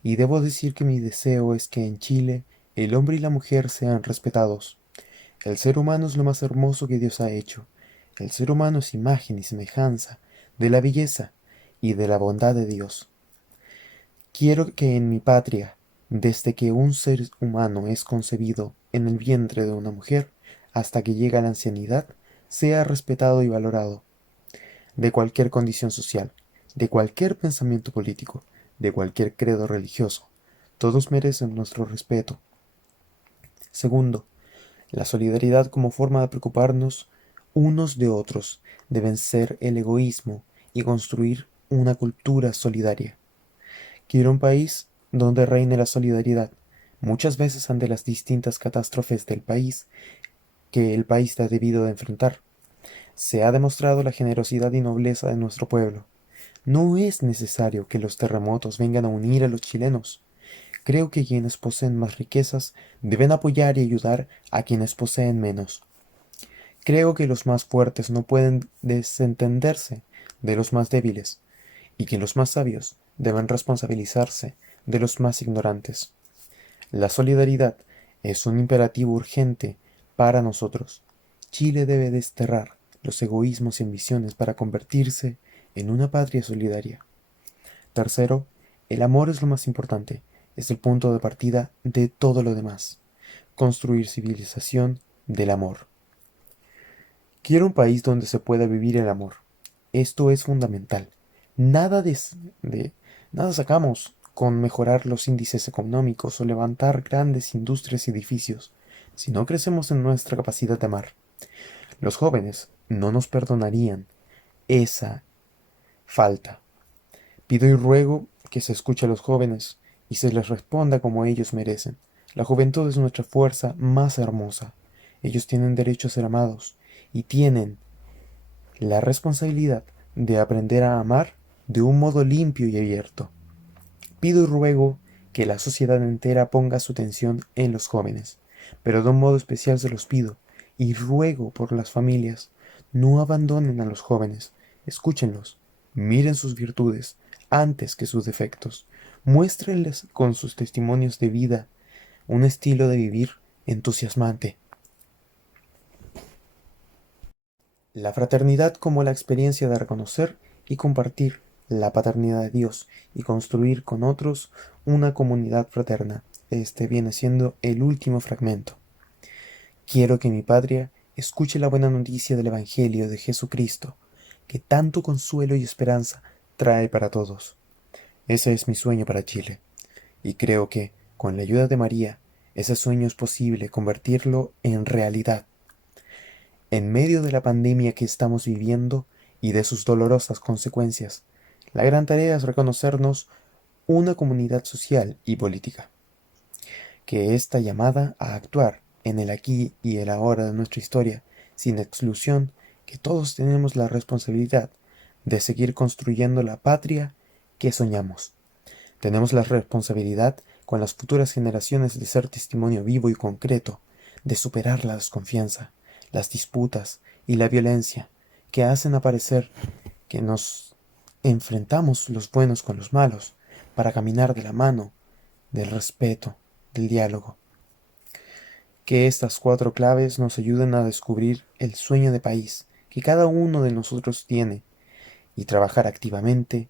y debo decir que mi deseo es que en Chile el hombre y la mujer sean respetados. El ser humano es lo más hermoso que Dios ha hecho. El ser humano es imagen y semejanza de la belleza y de la bondad de Dios. Quiero que en mi patria, desde que un ser humano es concebido en el vientre de una mujer hasta que llega a la ancianidad, sea respetado y valorado, de cualquier condición social, de cualquier pensamiento político, de cualquier credo religioso. Todos merecen nuestro respeto. Segundo, la solidaridad como forma de preocuparnos unos de otros debe vencer el egoísmo y construir una cultura solidaria. Quiero un país donde reine la solidaridad, muchas veces ante las distintas catástrofes del país que el país ha debido de enfrentar. Se ha demostrado la generosidad y nobleza de nuestro pueblo. No es necesario que los terremotos vengan a unir a los chilenos. Creo que quienes poseen más riquezas deben apoyar y ayudar a quienes poseen menos. Creo que los más fuertes no pueden desentenderse de los más débiles, y que los más sabios deben responsabilizarse de los más ignorantes. La solidaridad es un imperativo urgente para nosotros. Chile debe desterrar los egoísmos y ambiciones para convertirse en una patria solidaria. Tercero, el amor es lo más importante, es el punto de partida de todo lo demás. Construir civilización del amor. Quiero un país donde se pueda vivir el amor. Esto es fundamental. Nada nada sacamos con mejorar los índices económicos o levantar grandes industrias y edificios si no crecemos en nuestra capacidad de amar. Los jóvenes no nos perdonarían esa falta. Pido y ruego que se escuche a los jóvenes y se les responda como ellos merecen. La juventud es nuestra fuerza más hermosa. Ellos tienen derecho a ser amados y tienen la responsabilidad de aprender a amar de un modo limpio y abierto. Pido y ruego que la sociedad entera ponga su atención en los jóvenes, pero de un modo especial se los pido y ruego por las familias, no abandonen a los jóvenes, escúchenlos, miren sus virtudes antes que sus defectos, muéstrenles con sus testimonios de vida un estilo de vivir entusiasmante. La fraternidad como la experiencia de reconocer y compartir la paternidad de Dios y construir con otros una comunidad fraterna. Este viene siendo el último fragmento. Quiero que mi patria escuche la buena noticia del Evangelio de Jesucristo, que tanto consuelo y esperanza trae para todos. Ese es mi sueño para Chile, y creo que, con la ayuda de María, ese sueño es posible convertirlo en realidad. En medio de la pandemia que estamos viviendo y de sus dolorosas consecuencias, la gran tarea es reconocernos una comunidad social y política, que está llamada a actuar en el aquí y el ahora de nuestra historia, sin exclusión, que todos tenemos la responsabilidad de seguir construyendo la patria que soñamos. Tenemos la responsabilidad con las futuras generaciones de ser testimonio vivo y concreto, de superar la desconfianza, las disputas y la violencia que hacen aparecer que nos enfrentamos los buenos con los malos para caminar de la mano del respeto, del diálogo. Que estas 4 claves nos ayuden a descubrir el sueño de país que cada uno de nosotros tiene y trabajar activamente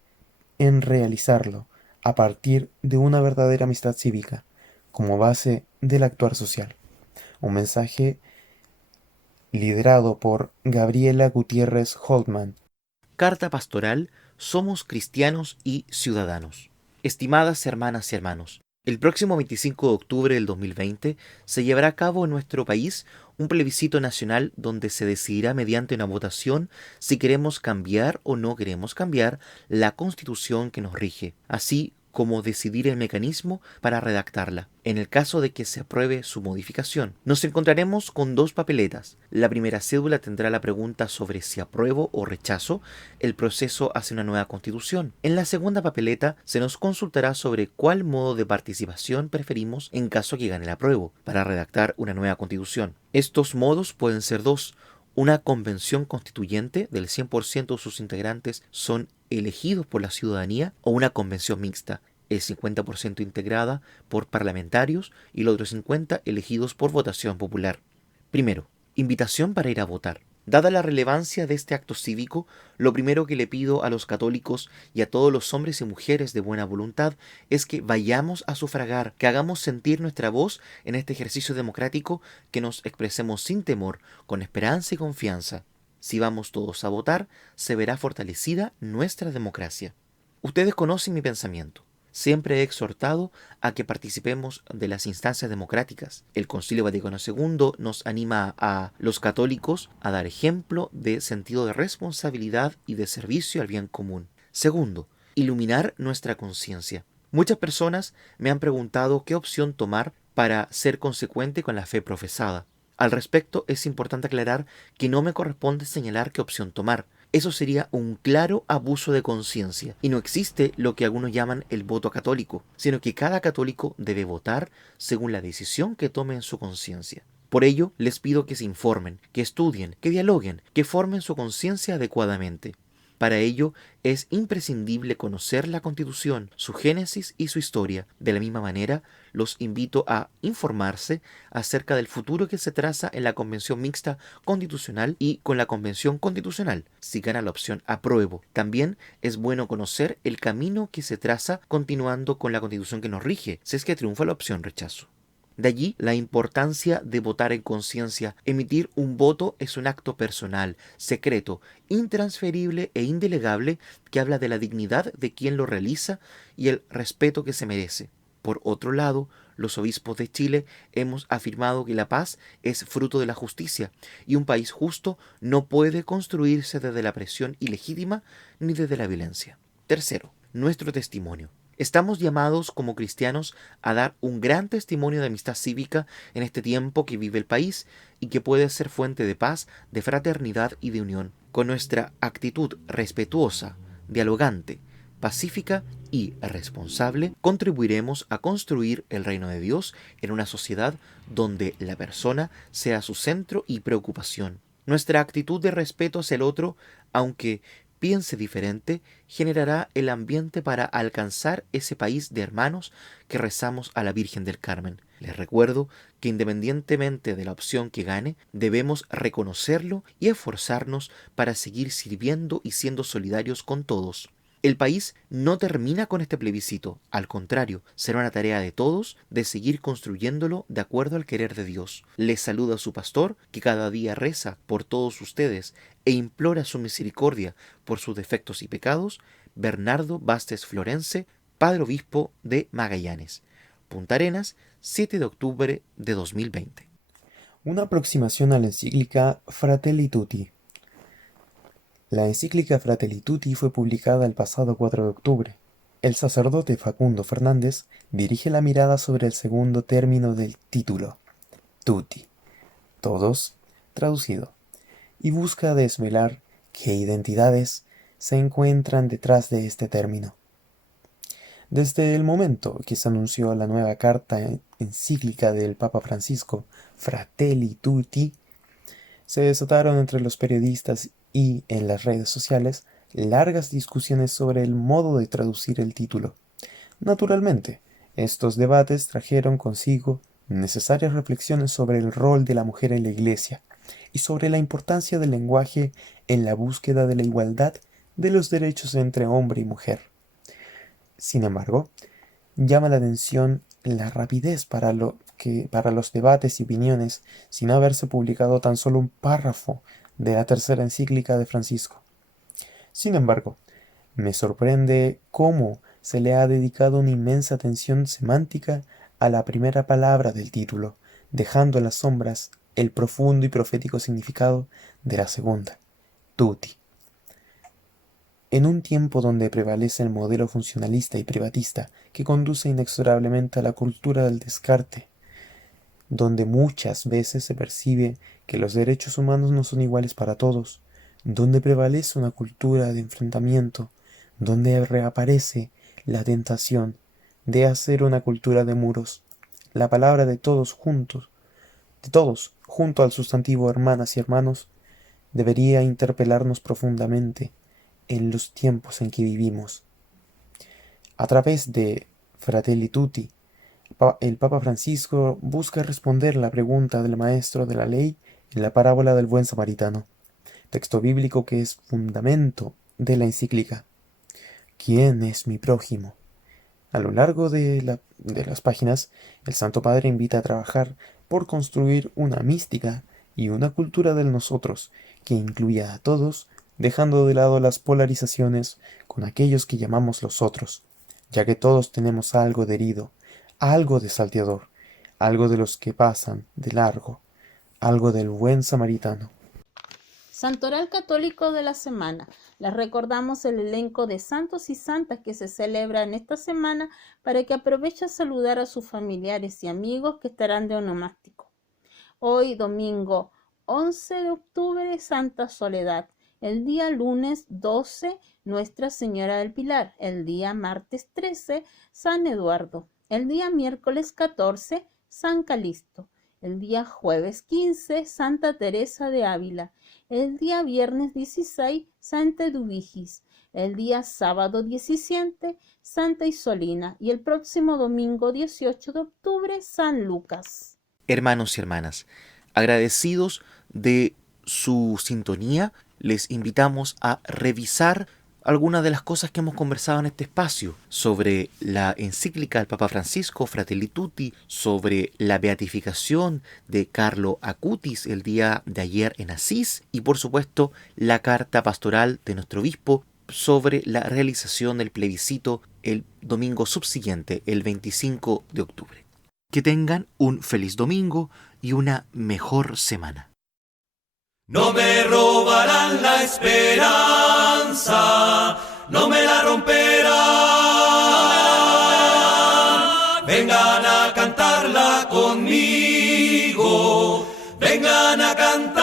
en realizarlo a partir de una verdadera amistad cívica como base del actuar social. Un mensaje liderado por Gabriela Gutiérrez Holtman. Carta pastoral Somos cristianos y ciudadanos. Estimadas hermanas y hermanos, el próximo 25 de octubre del 2020 se llevará a cabo en nuestro país un plebiscito nacional donde se decidirá mediante una votación si queremos cambiar o no queremos cambiar la Constitución que nos rige, así como decidir el mecanismo para redactarla, en el caso de que se apruebe su modificación. Nos encontraremos con dos papeletas. La primera cédula tendrá la pregunta sobre si apruebo o rechazo el proceso hacia una nueva constitución. En la segunda papeleta se nos consultará sobre cuál modo de participación preferimos en caso que gane el apruebo, para redactar una nueva constitución. Estos modos pueden ser dos. Una convención constituyente del 100% de sus integrantes son elegidos por la ciudadanía, o una convención mixta, el 50% integrada por parlamentarios y los otros 50 elegidos por votación popular. Primero, invitación para ir a votar. Dada la relevancia de este acto cívico, lo primero que le pido a los católicos y a todos los hombres y mujeres de buena voluntad es que vayamos a sufragar, que hagamos sentir nuestra voz en este ejercicio democrático, que nos expresemos sin temor, con esperanza y confianza. Si vamos todos a votar, se verá fortalecida nuestra democracia. Ustedes conocen mi pensamiento. Siempre he exhortado a que participemos de las instancias democráticas. El Concilio Vaticano II nos anima a los católicos a dar ejemplo de sentido de responsabilidad y de servicio al bien común. Segundo, iluminar nuestra conciencia. Muchas personas me han preguntado qué opción tomar para ser consecuente con la fe profesada. Al respecto, es importante aclarar que no me corresponde señalar qué opción tomar. Eso sería un claro abuso de conciencia, y no existe lo que algunos llaman el voto católico, sino que cada católico debe votar según la decisión que tome en su conciencia. Por ello, les pido que se informen, que estudien, que dialoguen, que formen su conciencia adecuadamente. Para ello, es imprescindible conocer la Constitución, su génesis y su historia. De la misma manera, los invito a informarse acerca del futuro que se traza en la Convención Mixta Constitucional y con la Convención Constitucional, si gana la opción apruebo. También es bueno conocer el camino que se traza continuando con la Constitución que nos rige, si es que triunfa la opción rechazo. De allí la importancia de votar en conciencia. Emitir un voto es un acto personal, secreto, intransferible e indelegable que habla de la dignidad de quien lo realiza y el respeto que se merece. Por otro lado, los obispos de Chile hemos afirmado que la paz es fruto de la justicia y un país justo no puede construirse desde la presión ilegítima ni desde la violencia. Tercero, nuestro testimonio. Estamos llamados como cristianos a dar un gran testimonio de amistad cívica en este tiempo que vive el país y que puede ser fuente de paz, de fraternidad y de unión. Con nuestra actitud respetuosa, dialogante, pacífica y responsable, contribuiremos a construir el reino de Dios en una sociedad donde la persona sea su centro y preocupación. Nuestra actitud de respeto hacia el otro, aunque piense diferente, generará el ambiente para alcanzar ese país de hermanos que rezamos a la Virgen del Carmen. Les recuerdo que independientemente de la opción que gane, debemos reconocerlo y esforzarnos para seguir sirviendo y siendo solidarios con todos. El país no termina con este plebiscito, al contrario, será una tarea de todos de seguir construyéndolo de acuerdo al querer de Dios. Les saluda su pastor, que cada día reza por todos ustedes e implora su misericordia por sus defectos y pecados, Bernardo Bastes Florense, Padre Obispo de Magallanes. Punta Arenas, 7 de octubre de 2020. Una aproximación a la encíclica Fratelli Tutti. La encíclica Fratelli Tutti fue publicada el pasado 4 de octubre. El sacerdote Facundo Fernández dirige la mirada sobre el segundo término del título, Tutti, todos, traducido, y busca desvelar qué identidades se encuentran detrás de este término. Desde el momento que se anunció la nueva carta encíclica del Papa Francisco, Fratelli Tutti, se desataron entre los periodistas y en las redes sociales largas discusiones sobre el modo de traducir el título. Naturalmente, estos debates trajeron consigo necesarias reflexiones sobre el rol de la mujer en la Iglesia y sobre la importancia del lenguaje en la búsqueda de la igualdad de los derechos entre hombre y mujer. Sin embargo, llama la atención la rapidez para los debates y opiniones, sin haberse publicado tan solo un párrafo de la tercera encíclica de Francisco. Sin embargo, me sorprende cómo se le ha dedicado una inmensa atención semántica a la primera palabra del título, dejando en las sombras el profundo y profético significado de la segunda, tutti. En un tiempo donde prevalece el modelo funcionalista y privatista que conduce inexorablemente a la cultura del descarte, donde muchas veces se percibe que los derechos humanos no son iguales para todos, donde prevalece una cultura de enfrentamiento, donde reaparece la tentación de hacer una cultura de muros, la palabra de todos, junto al sustantivo hermanas y hermanos, debería interpelarnos profundamente en los tiempos en que vivimos. A través de Fratelli Tutti, el Papa Francisco busca responder la pregunta del maestro de la ley en la parábola del buen samaritano, texto bíblico que es fundamento de la encíclica. ¿Quién es mi prójimo? A lo largo de las páginas, el Santo Padre invita a trabajar por construir una mística y una cultura del nosotros que incluya a todos, dejando de lado las polarizaciones con aquellos que llamamos los otros, ya que todos tenemos algo de herido, algo de salteador, algo de los que pasan de largo, algo del buen samaritano. Santoral Católico de la Semana. Les recordamos el elenco de santos y santas que se celebra en esta semana para que aproveche a saludar a sus familiares y amigos que estarán de onomástico. Hoy, domingo 11 de octubre, Santa Soledad. El día lunes 12, Nuestra Señora del Pilar. El día martes 13, San Eduardo. El día miércoles 14, San Calixto. El día jueves 15, Santa Teresa de Ávila. El día viernes 16, Santa Eduvigis. El día sábado 17, Santa Isolina. Y el próximo domingo 18 de octubre, San Lucas. Hermanos y hermanas, agradecidos de su sintonía, les invitamos a revisar algunas de las cosas que hemos conversado en este espacio sobre la encíclica del Papa Francisco, Fratelli Tutti, sobre la beatificación de Carlo Acutis el día de ayer en Asís y por supuesto la carta pastoral de nuestro obispo sobre la realización del plebiscito el domingo subsiguiente, el 25 de octubre. Que tengan un feliz domingo y una mejor semana. No me robarán la esperanza, no me la romperán. Vengan a cantarla conmigo, vengan a cantar.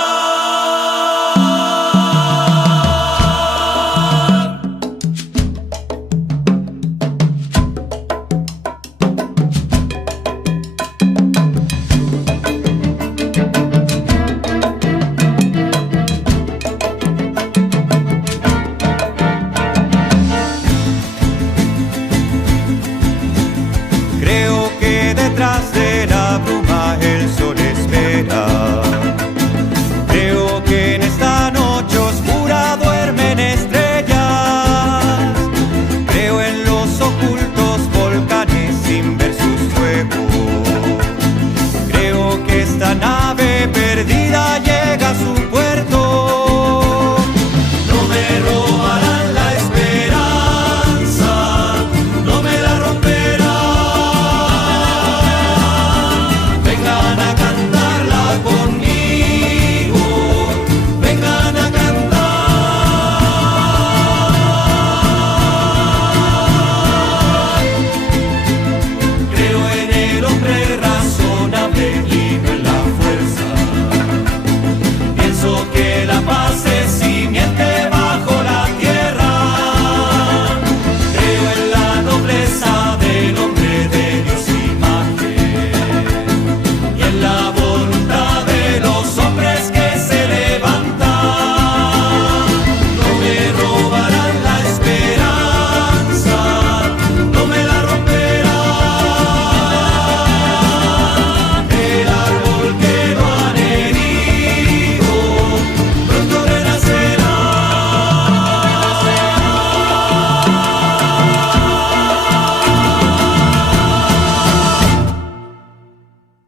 Creo que detrás de